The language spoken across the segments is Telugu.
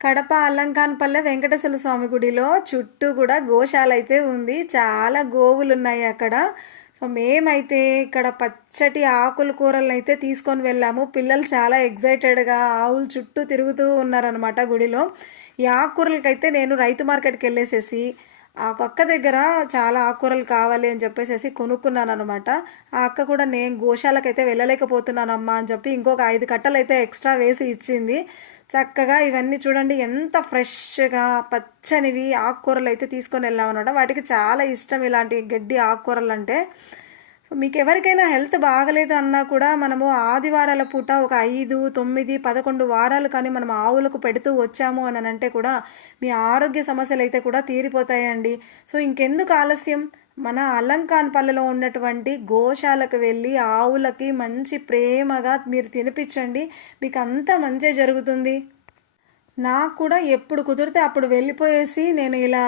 కడప అల్లంకాన్పల్లె వెంకటేశ్వర స్వామి గుడిలో చుట్టూ కూడా గోశాల అయితే ఉంది. చాలా గోవులు ఉన్నాయి అక్కడ. సో మేమైతే ఇక్కడ పచ్చటి ఆకుల కూరలను అయితే తీసుకొని వెళ్ళాము. పిల్లలు చాలా ఎగ్జైటెడ్గా ఆవులు చుట్టూ తిరుగుతూ ఉన్నారనమాట గుడిలో. ఈ ఆకుకూరలకైతే నేను రైతు మార్కెట్కి వెళ్ళేసేసి ఆ అక్క దగ్గర చాలా ఆకుకూరలు కావాలి అని చెప్పేసి కొనుక్కున్నాను అనమాట. ఆ అక్క కూడా నేను గోశాలకైతే వెళ్ళలేకపోతున్నానమ్మా అని చెప్పి ఇంకొక 5 కట్టలు అయితే ఎక్స్ట్రా వేసి ఇచ్చింది. చక్కగా ఇవన్నీ చూడండి ఎంత ఫ్రెష్గా పచ్చనివి ఆకుకూరలు అయితే తీసుకొని వెళ్ళామన్నమాట. వాటికి చాలా ఇష్టం ఇలాంటి గడ్డి ఆకుకూరలు అంటే. సో మీకు ఎవరికైనా హెల్త్ బాగలేదు అన్నా కూడా మనము ఆదివారాల పూట ఒక 5, 9, 11 వారాలు కానీ మనం ఆవులకు పెడుతూ వచ్చాము అని అంటే కూడా మీ ఆరోగ్య సమస్యలు అయితే కూడా తీరిపోతాయండి. సో ఇంకెందుకు ఆలస్యం, మన అలంకాన్పల్లెలో ఉన్నటువంటి గోశాలకు వెళ్ళి ఆవులకి మంచి ప్రేమగా మీరు తినిపించండి. మీకు అంతా మంచి జరుగుతుంది. నాకు కూడా ఎప్పుడు కుదిరితే అప్పుడు వెళ్ళిపోయేసి నేను ఇలా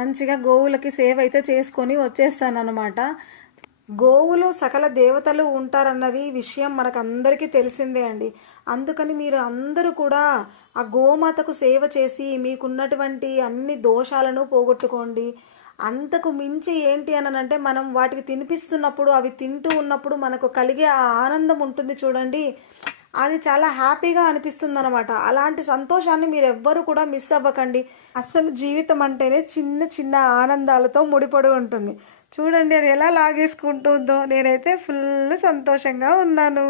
మంచిగా గోవులకి సేవ అయితే చేసుకొని వచ్చేస్తానన్నమాట. గోవులు సకల దేవతలు ఉంటారన్నది విషయం మనకందరికీ తెలిసిందే అండి. అందుకని మీరు అందరూ కూడా ఆ గోమాతకు సేవ చేసి మీకున్నటువంటి అన్ని దోషాలను పోగొట్టుకోండి. అంతకు మించి ఏంటి అని అంటే మనం వాటికి తినిపిస్తున్నప్పుడు అవి తింటూ ఉన్నప్పుడు మనకు కలిగే ఆ ఆనందం ఉంటుంది చూడండి, అది చాలా హ్యాపీగా అనిపిస్తుంది అనమాట. అలాంటి సంతోషాన్ని మీరు ఎవ్వరు కూడా మిస్ అవ్వకండి. అసలు జీవితం అంటేనే చిన్న చిన్న ఆనందాలతో ముడిపడి ఉంటుంది. చూడండి అది ఎలా లాగేసుకుంటుందో. నేనైతే ఫుల్ సంతోషంగా ఉన్నాను.